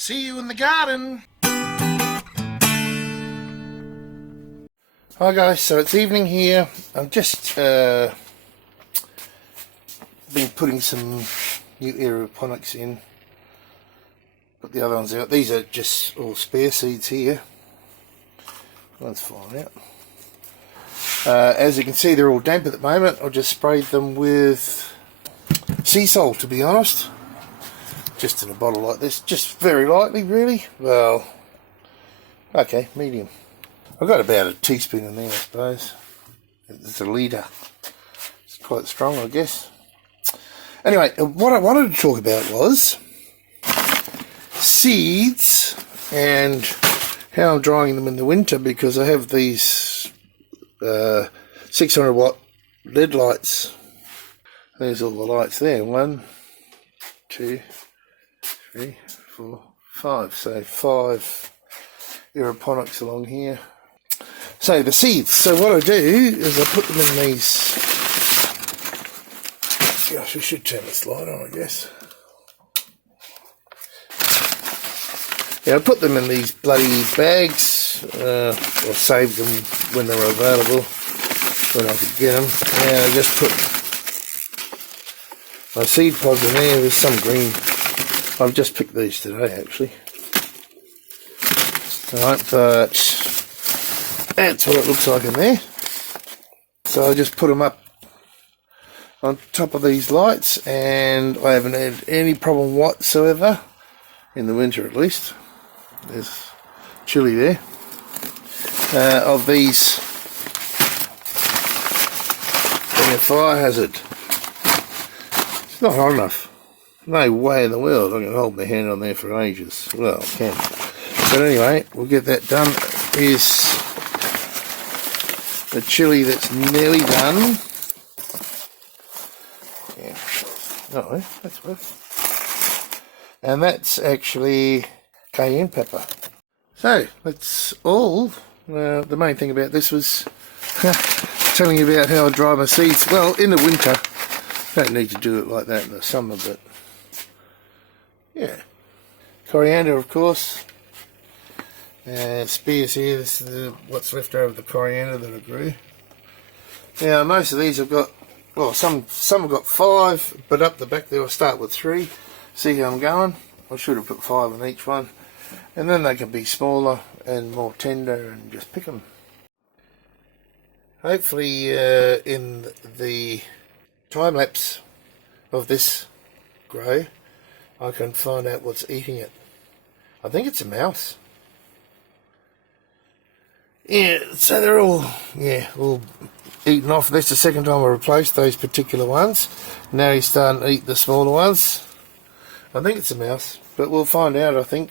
See you in the garden. Hi guys, so it's evening here. I'm just been putting some new Hydroponics in. Put the other ones out. These are just all spare seeds here. Let's find out. As you can see, they're all damp at the moment. I just sprayed them with sea salt, to be honest. Just in a bottle like this, just very lightly, really. Well, okay, medium. I've got about a teaspoon in there, I suppose. It's a litre. It's quite strong, I guess. Anyway, what I wanted to talk about was seeds and how I'm drying them in the winter, because I have these 600 watt LED lights. There's all the lights there. 1, 2, 3, 4, 5. So 5 Hydroponics along here. So the seeds. So what I do is I put them in these. Gosh, I should turn this light on, I guess. Yeah, I put them in these bloody bags, or saved them when they were available, when I could get them. And I just put my seed pods in there. There's some green. I've just picked these today, actually. Alright, but that's what it looks like in there. So I just put them up on top of these lights, and I haven't had any problem whatsoever, in the winter at least. There's chili there. Of these being a fire hazard. It's not hot enough. No way in the world I can hold my hand on there for ages. Well, I can. But anyway, we'll get that done. Here's the chili that's nearly done. Yeah. Oh, that's good. And that's actually cayenne pepper. So, that's all. The main thing about this was telling you about how I dry my seeds. Well, in the winter, don't need to do it like that in the summer, but yeah. Coriander, of course. Spears here. This is what's left over of the coriander that I grew. Now, most of these have got, well, some have got 5, but up the back there I'll start with 3. See how I'm going. I should have put 5 in each one, and then they can be smaller and more tender, and just pick them. Hopefully in the time lapse of this grow I can find out what's eating it. I think it's a mouse. Yeah, so they're all eaten off. That's the second time I replaced those particular ones. Now he's starting to eat the smaller ones. I think it's a mouse, but we'll find out, I think.